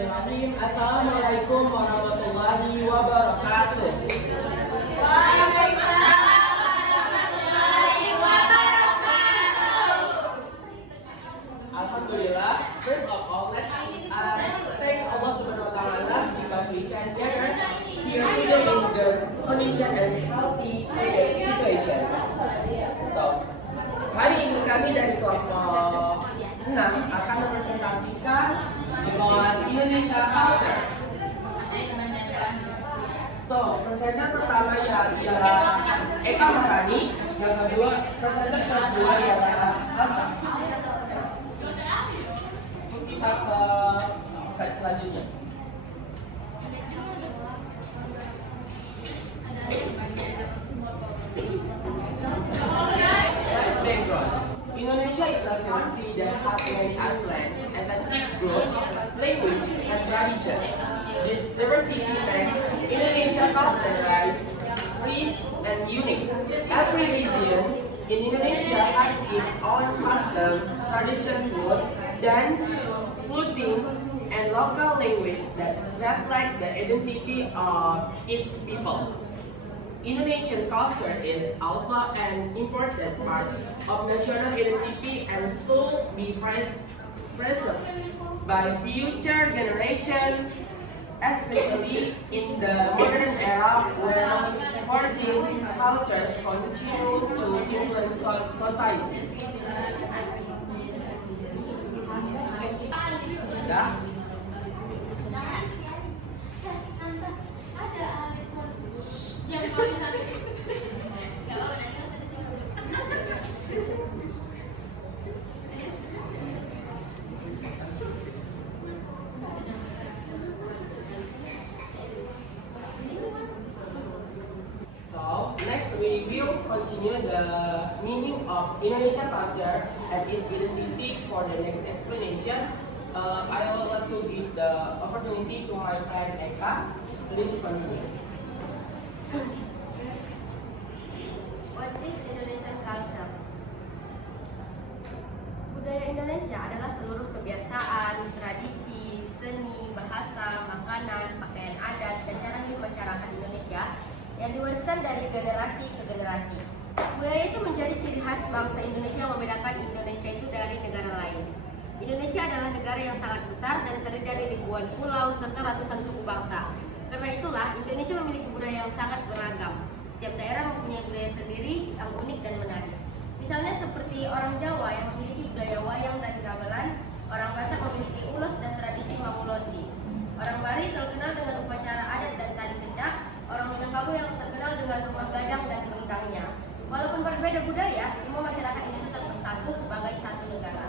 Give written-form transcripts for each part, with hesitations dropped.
Bismillahirrahmanirrahim. Assalamualaikum warahmatullahi wabarakatuh. Waalaikumsalam warahmatullahi wabarakatuh. Alhamdulillah. First of all, let us thank Allah Subhanahu wa Ta'ala because we can gather here today in the condition and healthy situation. So, hari ini kami dari kelompok 6 akan mempresentasikan about Indonesia culture. So, presenter pertama ya ialah Eka Maharani, yang kedua presenter kedua ialah Hasa. Kita ke slide selanjutnya. Background. Indonesia is a country that has many islands, ethnic groups, language, and tradition. This diversity makes Indonesia culturalized, rich, and unique. Every region in Indonesia has its own custom, tradition, food, dance, clothing, and local language that reflect the identity of its people. Indonesian culture is also an important part of national identity and should be preserved by future generations, especially in the modern era where emerging cultures continue to influence society. Ya. So, next we will continue the meaning of Indonesian culture and its identity for the next explanation. I would like to give the opportunity to my friend Eka. Please continue. What is Indonesian culture? Budaya Indonesia adalah seluruh kebiasaan, tradisi, seni, bahasa, makanan, pakaian adat, dan cara hidup masyarakat Indonesia yang diwariskan dari generasi ke generasi. Budaya itu menjadi ciri khas bangsa Indonesia yang membedakan Indonesia itu dari negara lain. Indonesia adalah negara yang sangat besar dan terdiri dari ribuan pulau serta ratusan suku bangsa. Karena itulah Indonesia memiliki budaya yang sangat beragam. Setiap daerah mempunyai budaya sendiri yang unik dan menarik. Misalnya seperti orang Jawa yang memiliki budaya wayang dan gamelan, orang Batak memiliki ulos dan tradisi mamulosi. Orang Bali terkenal dengan upacara adat dan tari kecak, orang Minangkabau yang terkenal dengan rumah gadang dan rendangnya. Walaupun berbeda budaya, semua masyarakat Indonesia tetap bersatu sebagai satu negara.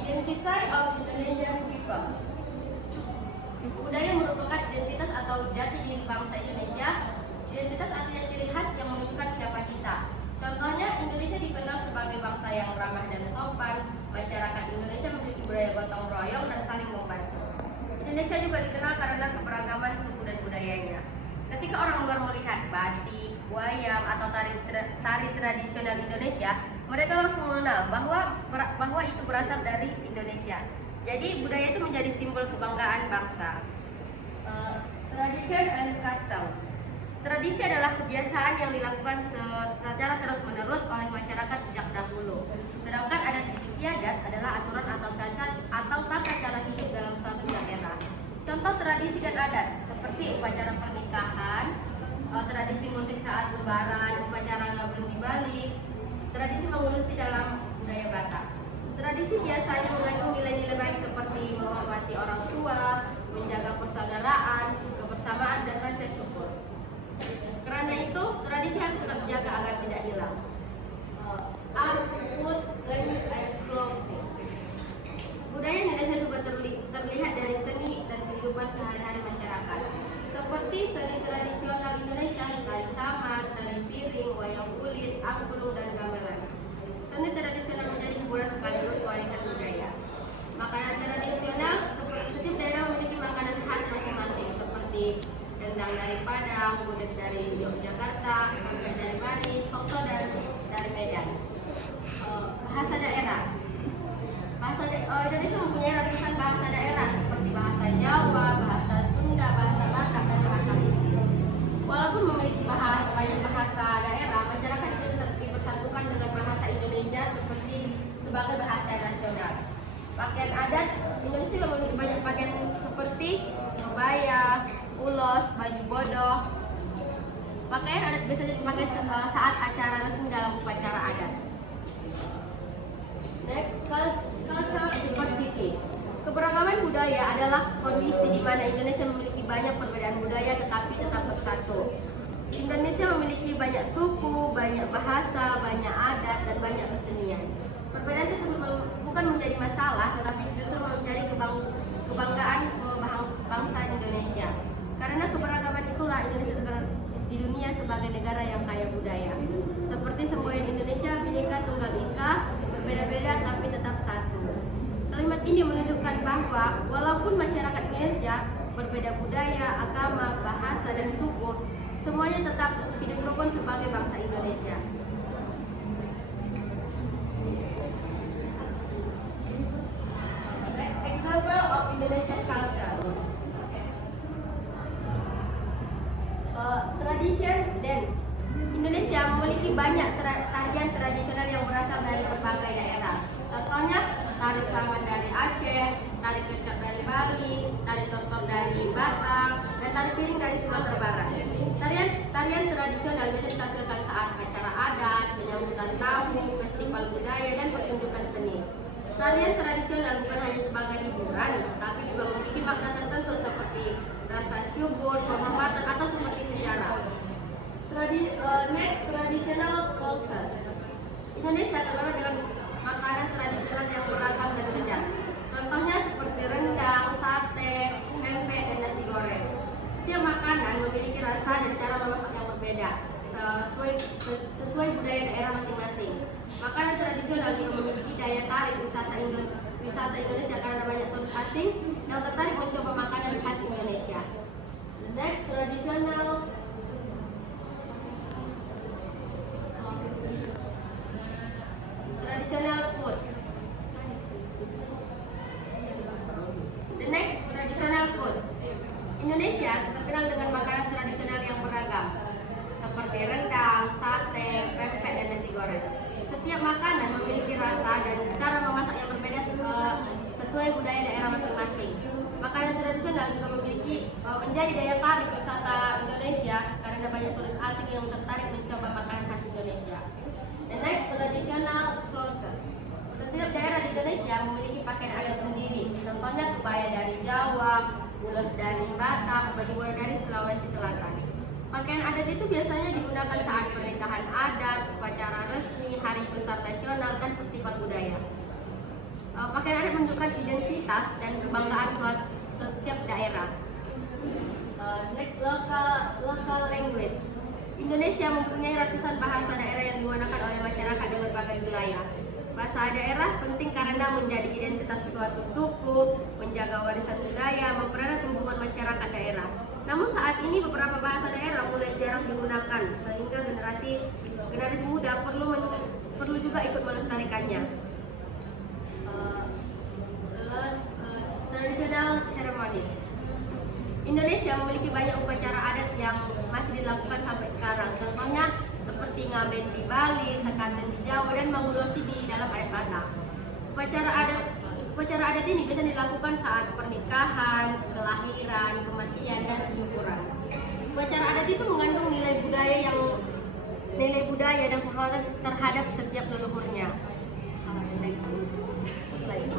Identity of Indonesian people. Budaya merupakan identitas atau jati diri bangsa Indonesia. Identitas artinya ciri khas yang menunjukkan siapa kita. Contohnya, Indonesia dikenal sebagai bangsa yang ramah dan sopan. Masyarakat Indonesia memiliki budaya gotong royong dan saling membantu. Indonesia juga dikenal karena keberagaman suku dan budayanya. Ketika orang luar melihat batik, wayang, atau tari tradisional Indonesia, mereka langsung mengenal bahwa itu berasal dari Indonesia. Jadi budaya itu menjadi simbol kebanggaan bangsa. Tradition and customs. Tradisi adalah kebiasaan yang dilakukan secara terus-menerus oleh masyarakat sejak dahulu. Sedangkan adat istiadat adalah aturan atau tata cara hidup dalam suatu daerah. Contoh tradisi dan adat seperti upacara pernikahan, tradisi musik saat lebaran, upacara ngabung di Bali, tradisi mengurusi dalam budaya Batak. Tradisi biasanya mengandung nilai-nilai baik seperti menghormati orang tua, menjaga persaudaraan, kebersamaan, dan rasa syukur. Karena itu, tradisi harus tetap dijaga agar tidak hilang. Art, food, language, and clothing. Budaya Indonesia juga terlihat dari seni dan kehidupan sehari-hari masyarakat. Seperti seni tradisional Indonesia, tari saman, tari piring, wayang kulit, angklung, dan gamelan. Seni tradisional menjadi hiburan sekaligus warisan budaya. Makanan tradisional, setiap daerah memiliki makanan khas masing-masing seperti rendang dari Padang, gudeg dari Yogyakarta, pempek dari Bali, soto dari Medan. Bahasa daerah. sebagai bahasa nasional. Pakaian adat Indonesia memiliki banyak pakaian seperti kebaya, ulos, baju bodoh. Pakaian adat biasanya dipakai saat acara resmi dalam upacara adat. Next, cultural diversity. Keberagaman budaya adalah kondisi di mana Indonesia memiliki banyak perbedaan budaya tetapi tetap bersatu. Indonesia memiliki banyak suku, banyak bahasa, banyak adat, dan banyak kesenian. Perbedaan tersebut bukan menjadi masalah, tetapi justru menjadi kebanggaan bangsa Indonesia. Karena keberagaman itulah Indonesia terkenal di dunia sebagai negara yang kaya budaya. Seperti semboyan Indonesia, Bhinneka Tunggal Ika, berbeda-beda tapi tetap satu. Kalimat ini menunjukkan bahwa walaupun masyarakat Indonesia berbeda budaya, agama, bahasa, dan suku, semuanya tetap hidup rukun sebagai bangsa Indonesia. Example of Indonesian culture. Tradition dance. Indonesia memiliki banyak tarian tradisional yang berasal dari berbagai daerah. Contohnya tari Saman dari Aceh, tari Kecak dari Bali, tari Tortor dari Batak, dan tari Piring dari Sumatera Barat. Tarian tradisional biasanya ditampilkan saat acara adat, penyambutan tamu, festival budaya, dan pertunjukan seni. Tarian tradisional bukan hanya sebagai hiburan, tapi juga memiliki makna tertentu seperti rasa syukur, penghormatan, atau seperti sejarah. Next, traditional cultures. Indonesia terkenal dengan makanan tradisional yang beragam dan lezat. Contohnya seperti rendang, sate, pempek, dan nasi goreng. Setiap makanan memiliki rasa dan cara memasak yang berbeda, sesuai budaya daerah masing-masing. Makanan tradisional juga memiliki daya tarik wisata Indonesia karena banyak turis asing yang tertarik mencoba makanan khas Indonesia. Next, traditional foods. The next, traditional foods. Indonesia terkenal dengan makanan tradisional yang beragam, seperti rendang, sate, pempek, dan nasi goreng. Setiap makanan memiliki rasa dan cara memasak yang berbeda sesuai budaya daerah masing-masing. Makanan tradisional juga menjadi daya tarik wisata Indonesia karena banyak turis asing yang tertarik mencoba makanan khas Indonesia. The next, traditional clothes. Setiap daerah di Indonesia memiliki pakaian adat sendiri. Contohnya kebaya dari Jawa, ulos dari Batak, baju bodoh dari Sulawesi Selatan. Pakaian adat itu biasanya digunakan saat pernikahan adat, upacara resmi, hari besar nasional, dan festival budaya. Pakaian adat menunjukkan identitas dan kebanggaan setiap daerah. Next, local language. Indonesia mempunyai ratusan bahasa daerah yang digunakan oleh masyarakat di berbagai wilayah. Bahasa daerah penting karena menjadi identitas suatu suku, menjaga warisan budaya, mempererat hubungan masyarakat daerah. Namun saat ini beberapa bahasa daerah mulai jarang digunakan, sehingga generasi muda perlu juga ikut melestarikannya. Traditional ceremonies. Indonesia memiliki banyak upacara adat yang masih dilakukan sampai sekarang. Contohnya seperti ngaben di Bali, sekaten di Jawa, dan mangulosi di dalam adat Batak. Upacara adat ini biasanya dilakukan saat pernikahan, kelahiran, kematian, dan syukuran. Upacara adat itu mengandung nilai budaya dan penghormatan terhadap setiap leluhurnya. Next slide.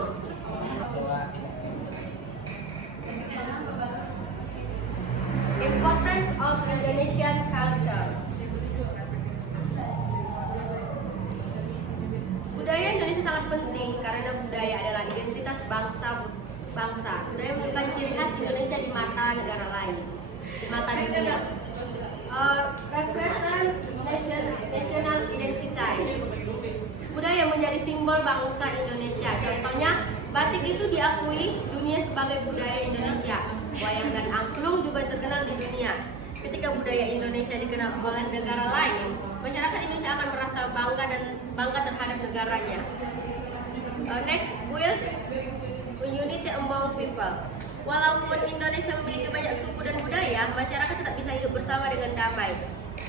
Importance of Indonesian culture. Budaya Indonesia sangat penting karena budaya adalah identitas bangsa. Budaya merupakan ciri khas Indonesia di mata negara lain, di mata dunia. Represent national identity. Budaya menjadi simbol bangsa Indonesia. Contohnya, batik itu diakui dunia sebagai budaya Indonesia. Wayang dan angklung juga terkenal di dunia. Ketika budaya Indonesia dikenal oleh negara lain, masyarakat Indonesia akan merasa bangga terhadap negaranya. Next, build unity among people. Walaupun Indonesia memiliki banyak suku dan budaya, masyarakat tetap bisa hidup bersama dengan damai.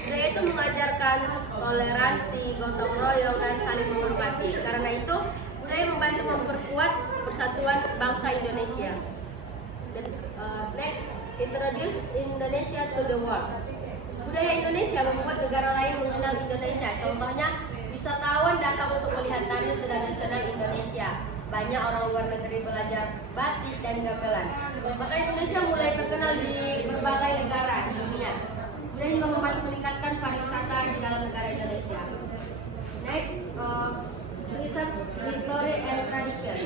Budaya itu mengajarkan toleransi, gotong royong, dan saling menghormati. Karena itu, membantu memperkuat persatuan bangsa Indonesia. Dan next, introduce Indonesia to the world. Budaya Indonesia membuat negara lain mengenal Indonesia. Contohnya, wisatawan datang untuk melihat tari tradisional Indonesia. Banyak orang luar negeri belajar batik dan gamelan. Maka Indonesia mulai terkenal di berbagai negara di dunia. Budaya juga membantu meningkatkan pariwisata di dalam negara Indonesia. Next, research history and tradition.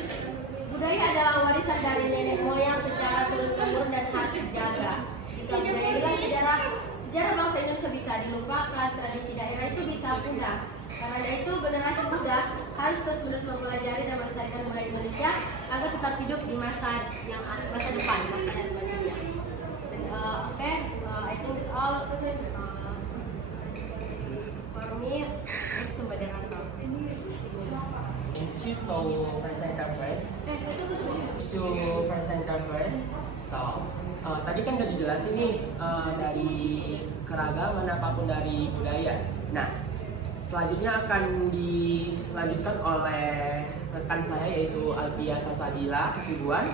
Budaya adalah warisan dari nenek moyang secara turun-temurun dan harus dijaga. Jika budaya hilang, sejarah bangsa Indonesia bisa dilupakan, tradisi daerah itu bisa punah. Karena itu generasi muda harus terus-menerus mempelajari dan melestarikan budaya Indonesia agar tetap hidup di masa depan, masa yang selanjutnya. I think it's all good. For me, next to moderator. Thank you to presenter first. So, tadi kan udah dijelasin nih dari keragaman apapun dari budaya. Nah, selanjutnya akan dilanjutkan oleh rekan saya yaitu Alpia Salsabila Hasibuan.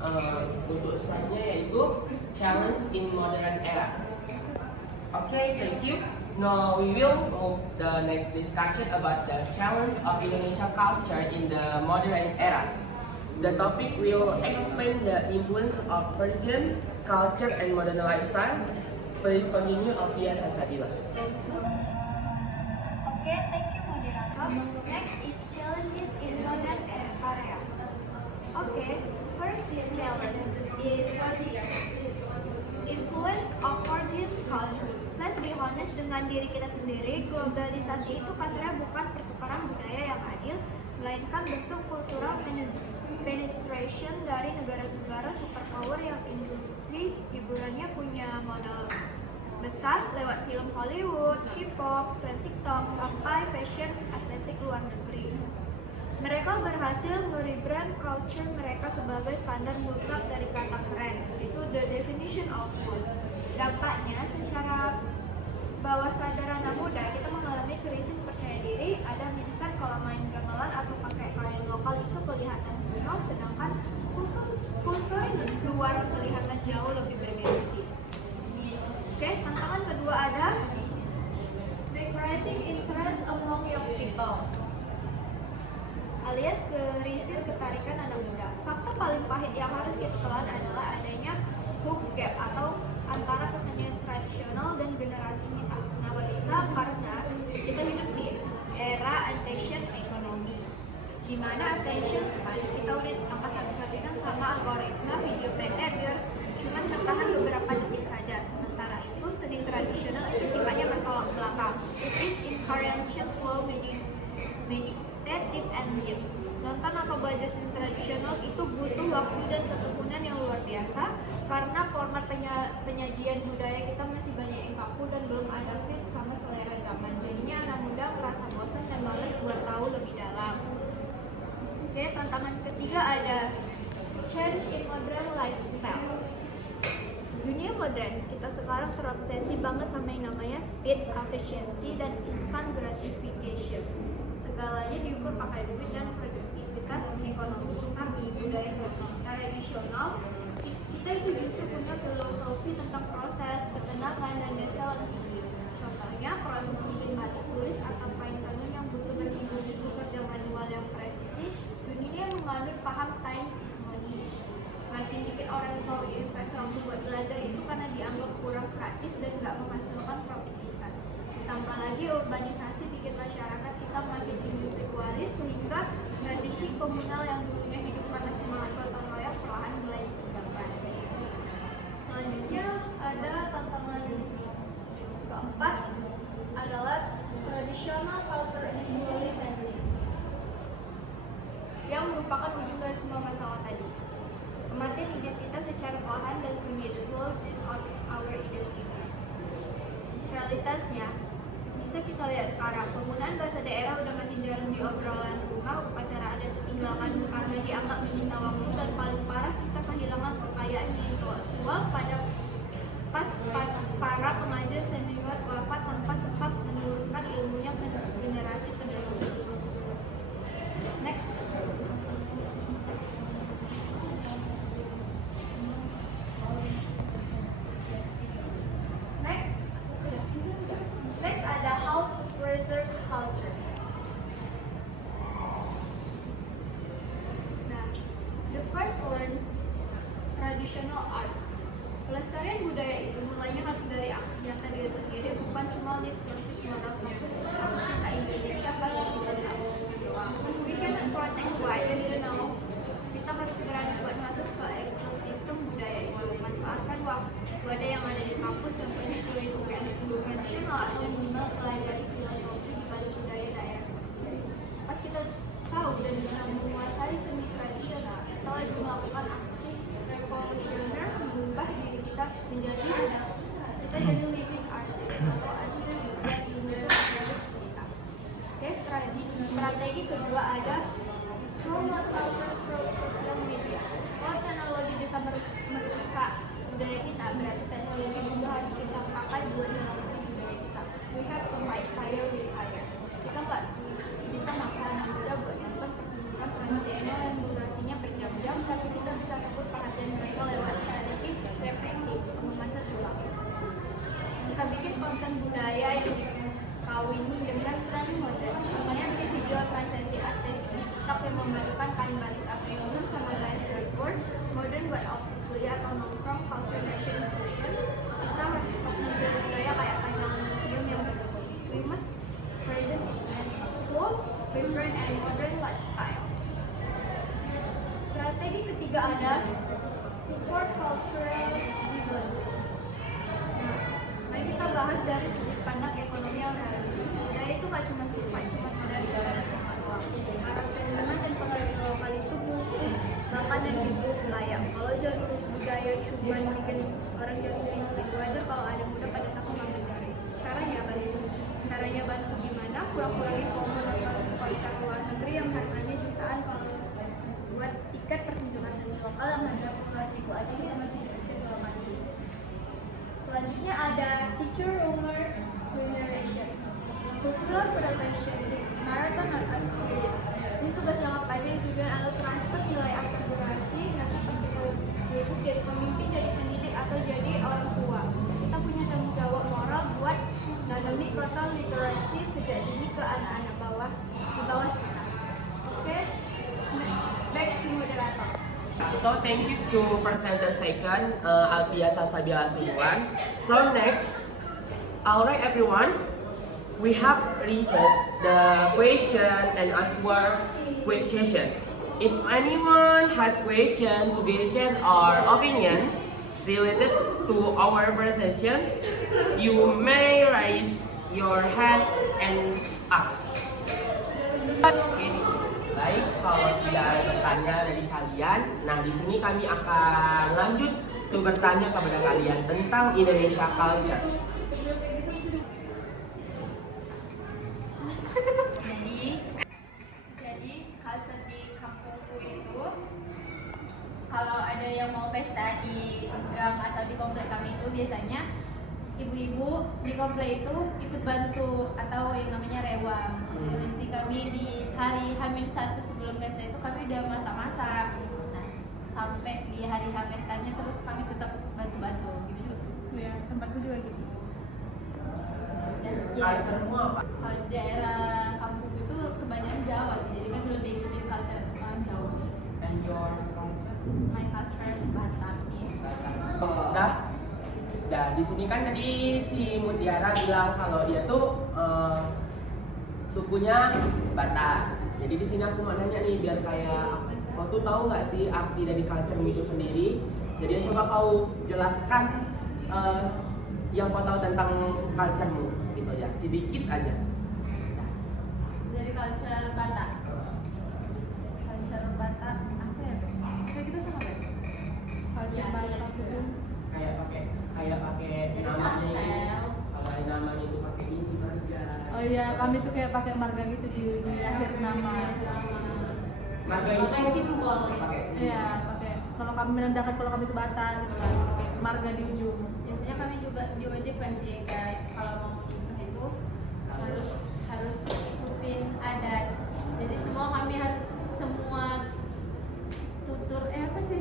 Untuk slide-nya yaitu Challenge in Modern Era. Okay, thank you. Now we will move the next discussion about the challenge of Indonesia culture in the modern era. The topic will explain the influence of virgin culture and modern lifestyle. Please continue, Alpia Salsabila. Okay, thank you, moderator. Next is challenges in modern area. Okay, first challenge is influence of virgin culture. Let's be honest dengan diri kita sendiri, globalisasi itu kasarnya bukan pertukaran budaya yang adil, melainkan bentuk cultural penetration dari negara-negara superpower yang industri hiburannya punya modal besar lewat film Hollywood, K-pop, tren TikTok, sampai fashion estetik luar negeri. Mereka berhasil merebrand culture mereka sebagai standar mutlak dari kata keren, itu the definition of cool. Dampaknya secara bawah sadar anak muda kita mengalami krisis percaya diri, ada mindset kalau main gamelan atau pakai kain lokal itu kelihatan kuno, sedangkan kultur luar kelihatan jauh lebih bergengsi. Oke, tantangan kedua ada decreasing interest among young people, alias krisis ketarikan anak muda. Fakta paling pahit yang harus kita telan adalah adanya hook gap atau antara kesenian tradisional dan generasi kita. Kenapa bisa? Karena kita hidup di era attention economy, di mana attention span kita udah angkas habis-habisan sama algoritma video pendek biar cuma bertahan beberapa detik saja. Sementara itu seni tradisional itu sifatnya bertolak belakang. It is incarnation slow, meditative and deep. Nonton atau belajar seni tradisional itu butuh waktu dan ketekunan yang luar biasa karena format penyajian budaya kita masih banyak yang kaku dan belum adaptif sama selera zaman. Jadinya anak muda merasa bosan dan malas buat tahu lebih dalam. Oke, tantangan ketiga ada change in modern lifestyle. Dunia modern, kita sekarang terobsesi banget sama yang namanya speed, efficiency, dan instant gratification. Segalanya diukur pakai duit dan produktivitas ekonomi. Tapi budaya tradisional kita itu justru punya filosofi tentang proses, ketenangan, dan detail yang tinggi. Contohnya proses bikin batik tulis atau kain tenun yang butuh berminggu-minggu kerja manual yang presisi. Dunia menganut paham time is money. Makin dikit orang yang mau invest waktu buat belajar itu karena dianggap kurang praktis dan nggak menghasilkan profit instan. Ditambah lagi urbanisasi bikin masyarakat kita makin individualis sehingga tradisi komunal yang dulunya hidup karena semangat gotong royong perlahan mulai ditinggalkan. Selanjutnya ada tantangan keempat adalah traditional culture is really friendly, yang merupakan ujung dari semua masalah tadi. Kematian identitas secara perlahan dan sunyi, the slow death of our identity. Realitasnya, bisa kita lihat sekarang, penggunaan bahasa daerah udah makin jarang di obrolan rumah, upacara adat ditinggalkan karena dianggap menyita waktu, dan paling parah kita kehilangan kekayaan intelektual pada pas para pengajar senior wafat tanpa sempat menurunkan ilmunya ke generasi penerus. Next. first learn traditional arts. Pelestarian budaya itu mulainya harus dari aksi nyata diri sendiri, bukan cuma lip service modal status cinta Indonesia fasilitas doang. We cannot protect white and kita harus berani buat masuk ke ekosistem budaya itu, manfaatkan wadah yang ada di kampus, contohnya join UKM nasional atau minimal pelajari filosofi di balik budaya daerah kita sendiri. Pas kita tahu dan bisa menguasai seni tradisional, kita lagi melakukan aksi revolusioner mengubah diri kita menjadi jadi living artist atau artist yang harus kita. Oke, strategi kedua ada promote culture through social media. Kalau teknologi bisa merusak budaya kita, berarti teknologi juga harus kita pakai buat nyelamatin budaya kita. We have to fight fire with fire. Kita nggak bisa maksa anak muda buat nonton pertunjukan tradisional yang durasinya berjam-jam, tapi kita bisa rebut perhatian mereka lewat strategi reflektif, memasak ulang. Kita bikin konten budaya yang dikawini dengan tren modern, contohnya bikin video transisi estetik di TikTok yang memadukan kain batik Atrium sama gaya streetwear modern buat outfit kuliah atau nongkrong, culture fashion inclusion. Kita harus menjual budaya kayak tayangan museum yang berbeda. We must present it as a cool, vibrant, and modern lifestyle. Strategi ketiga ada support cultural events. Nah, mari kita bahas dari sudut pandang ekonomi yang realistis. Budaya itu nggak cuma sifat, cuma modal cara sama doang. Para seniman dan pengrajin lokal itu butuh makan dan hidup layak. Kalau jalur budaya cuma bikin orang jadi miskin, wajar kalau ada muda pada takut nggak mencari. Caranya bantu gimana? Kurang-kurangin promo nonton konser luar negeri yang harganya jutaan. Kalau buat tiket pertunjukan seni lokal yang harga puluhan ribu aja kita masih dapetin 8 ribu. Selanjutnya ada teacher remuneration. Cultural prevention is marathon not a sprint. Ini tugas jangka panjang yang tujuan atau transfer nilai akurasi nanti pas kita lulus jadi pemimpin, jadi pendidik atau jadi orang tua. Kita punya tanggung jawab moral buat nanami total literasi sejak dini ke anak-anak di bawah kita. Oke, back to moderator. So thank you to presenter second, Alpia Salsabila Siwan. So next, alright everyone, we have researched the question and answer quick session. If anyone has questions, suggestions, or opinions related to our presentation, you may raise your hand and ask. Okay. Baik, kalau tidak ada pertanyaan dari kalian, nah di sini kami akan lanjut untuk bertanya kepada kalian tentang Indonesia culture. Jadi culture di kampungku itu, kalau ada yang mau pesta di gang atau di komplek kami itu biasanya ibu-ibu di komplek itu ikut bantu atau yang namanya rewang. Jadi nanti kami di hari H-1 sebelum pesta itu kami udah masak-masak. Nah, sampai di hari H pestanya terus kami tetap bantu-bantu gitu juga. Ya, tempatku juga gitu. Dan Culture-mu apa? kalau di daerah kampung itu kebanyakan Jawa sih, jadi kami lebih ikutin culture orang Jawa. And your culture? My culture Batak, yes. Dah, di sini kan tadi si Mutiara bilang kalau dia tuh sukunya Batak. Jadi di sini aku mau nanya nih biar kayak kau tuh tahu nggak sih arti dari culture itu sendiri? Jadi coba kau jelaskan yang kau tahu tentang culture-mu gitu ya, sedikit aja. Dari culture Batak. Culture Batak apa ya? Kayak kita sama kan? Culture Batak itu Kayak pakai namanya itu. Kalau ada namanya itu pakai ini aja. oh iya, kami tuh kayak pakai marga gitu di akhir nama. Marga itu Pakai simbol. pakai simbol. Iya, pakai. Kalau kami menandakan kalau kami itu Batak gitu kan, pakai marga di ujung. Biasanya kami juga diwajibkan sih kayak kalau mau nikah itu harus ikutin adat. Jadi semua tutur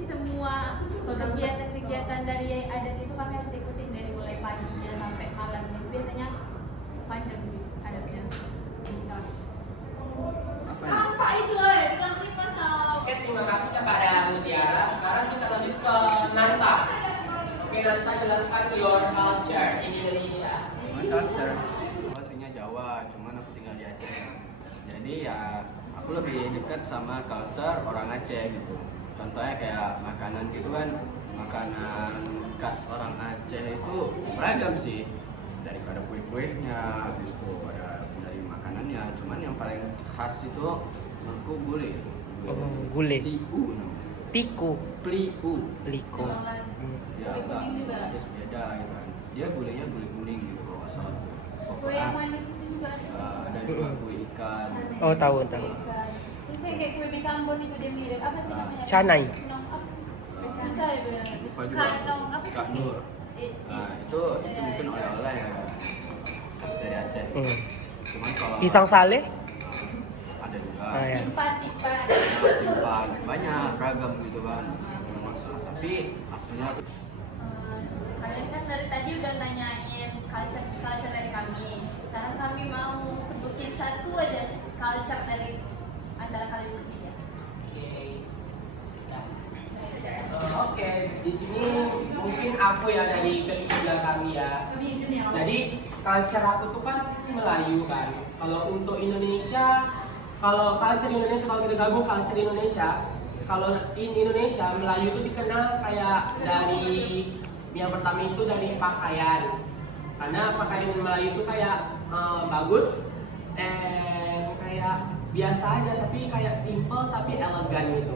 semua kegiatan dari adat itu kami harus ikutin dari mulai paginya sampai malam. Itu biasanya panjang sih adatnya. Apa itu? Oke, terima kasih kepada Mutiara jelaskan your culture in Indonesia? My culture, aku aslinya Jawa, cuman aku tinggal di Aceh. Jadi ya aku lebih dekat sama culture orang Aceh gitu. Contohnya kayak makanan gitu kan, makanan khas orang Aceh itu beragam sih. Daripada kue-kuenya, habis itu ada dari makanannya. Cuman yang paling khas itu menurutku gulai. Gulai. Pliu namanya. Tiku. Pliu. Pliko. Ya enggak, ada beda gitu kan. Dia gulainya gulai kuning gitu kalau nggak salah. Kue yang manis itu juga ada. Ada juga kue ikan. Oh tahu. Ikan. Terus yang kayak kue bika Ambon itu dia mirip apa sih namanya? Canai. Nong apa sih? Susah ya benar. Lupa juga. Kanong apa sih? Kak Nur. Nah itu mungkin oleh-oleh ya khas dari Aceh. Cuman kalau Pisang sale? ada juga. Ah, ya. Timpan banyak beragam gitu kan. Tapi aslinya Kalian kan dari tadi udah nanyain culture dari kami. Sekarang kami mau sebutin satu aja culture dari antara kalian bertiga. Oke, di sini mungkin aku ya dari ketiga kami ya. Jadi culture aku tuh kan Melayu kan. Kalau untuk Indonesia, kalau culture Indonesia, kalau kita gabung culture Indonesia, kalau in Indonesia Melayu itu dikenal kayak dari yang pertama itu dari pakaian. Karena pakaian Melayu itu kayak bagus, kayak biasa aja tapi kayak simple tapi elegan gitu.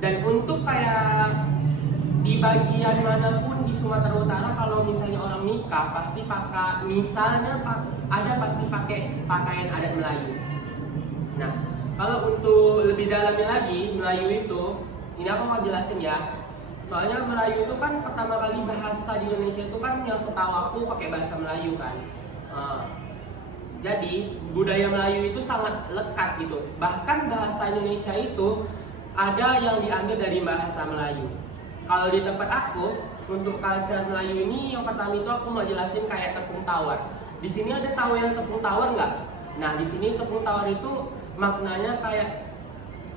Dan untuk kayak di bagian manapun di Sumatera Utara kalau misalnya orang nikah pasti pakai ada pasti pakai pakaian adat Melayu. Nah, kalau untuk lebih dalamnya lagi Melayu itu, ini aku mau jelasin ya. Soalnya Melayu itu kan pertama kali bahasa di Indonesia itu kan yang setahu aku pakai bahasa Melayu kan. Jadi budaya Melayu itu sangat lekat gitu. Bahkan bahasa Indonesia itu ada yang diambil dari bahasa Melayu. Kalau di tempat aku untuk culture Melayu ini yang pertama itu aku mau jelasin kayak tepung tawar. Di sini ada tahu yang tepung tawar nggak? Nah di sini tepung tawar itu maknanya kayak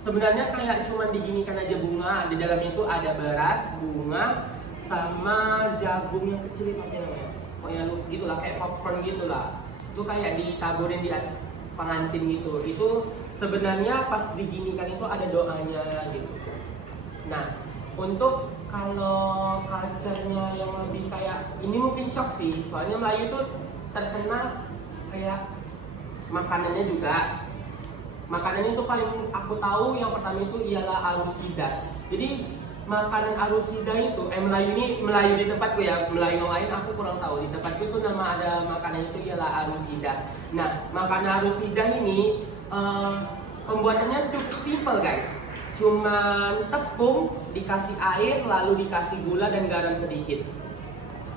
sebenarnya kayak cuman diginikan aja bunga. Di dalamnya itu ada beras, bunga, sama jagung yang kecil itu apa namanya? Pokoknya gitulah kayak popcorn gitulah. Itu kayak ditaburin di atas pengantin gitu. Itu sebenarnya pas diginikan itu ada doanya gitu. Nah, untuk kalau culture-nya yang lebih kayak ini mungkin shock sih. Soalnya Melayu itu terkenal kayak makanannya juga. Makanannya itu paling aku tahu yang pertama itu ialah arusida. Jadi makanan arusida itu Melayu di tempatku ya, Melayu yang lain aku kurang tahu. Di tempatku itu nama ada makanan itu ialah arusida. Nah, makanan arusida ini pembuatannya cukup simple guys. Cuman tepung dikasih air lalu dikasih gula dan garam sedikit.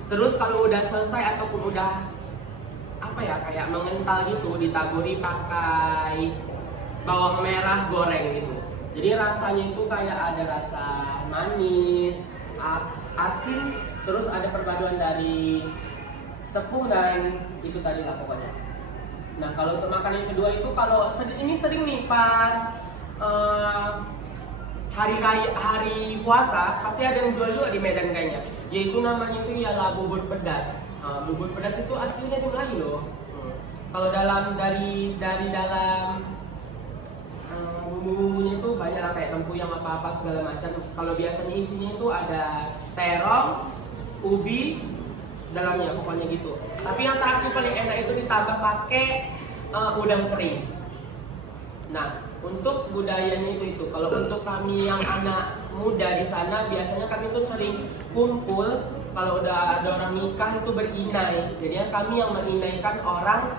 Terus kalau udah selesai ataupun udah apa ya kayak mengental gitu ditaburi pakai bawang merah goreng gitu. Jadi rasanya itu kayak ada rasa manis, asin, terus ada perpaduan dari tepung dan itu tadi lah pokoknya. Nah kalau untuk makanan yang kedua itu kalau ini sering nih pas hari puasa pasti ada yang jual juga di Medan kayaknya. Yaitu namanya itu ialah bubur pedas. Bubur pedas itu aslinya dari Melayu loh. Kalau dari dalam bumbu-bumbunya itu banyak lah kayak tempoyak apa-apa segala macam. Kalau biasanya isinya itu ada terong, ubi dalamnya pokoknya gitu. Tapi yang terakhir paling enak itu ditambah pakai udang kering. Nah, untuk budayanya itu. Kalau untuk kami yang anak muda di sana biasanya kami tuh sering kumpul kalau udah ada orang nikah itu berinai. Jadinya kami yang menginaikan orang.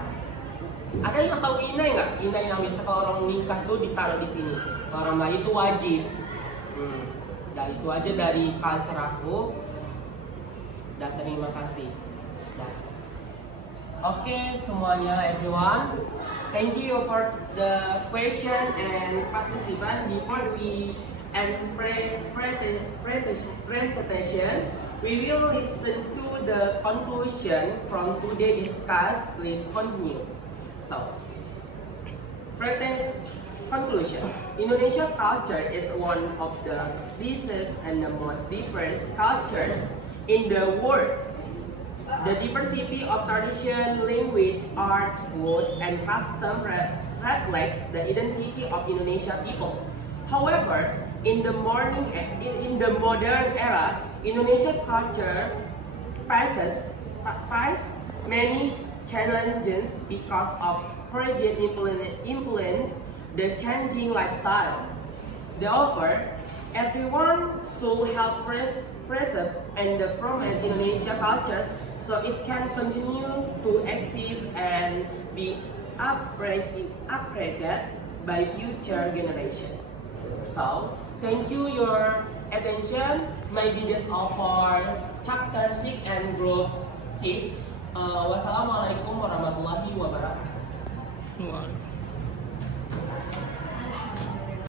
Ada yang tahu inai nggak? Inai yang biasa kalau orang nikah tuh ditaruh di sini. Kalau orang Melayu itu wajib. Nah itu aja dari culture aku. Dan terima kasih. Nah. Oke semuanya everyone. Thank you for the question and participant. Before we end presentation, we will listen to the conclusion from today's discuss. Please continue. So, conclusion. Indonesia culture is one of the richest and the most diverse cultures in the world. The diversity of tradition, language, art, food, and custom reflects the identity of Indonesian people. However, in the modern era, Indonesian culture faces many challenges because of foreign influence, the changing lifestyle. Therefore, everyone should help preserve and promote Indonesia culture so it can continue to exist and be upgraded by future generations. So, thank you your attention. Maybe that's all for chapter 6 and group 6. Wassalamualaikum warahmatullahi wabarakatuh.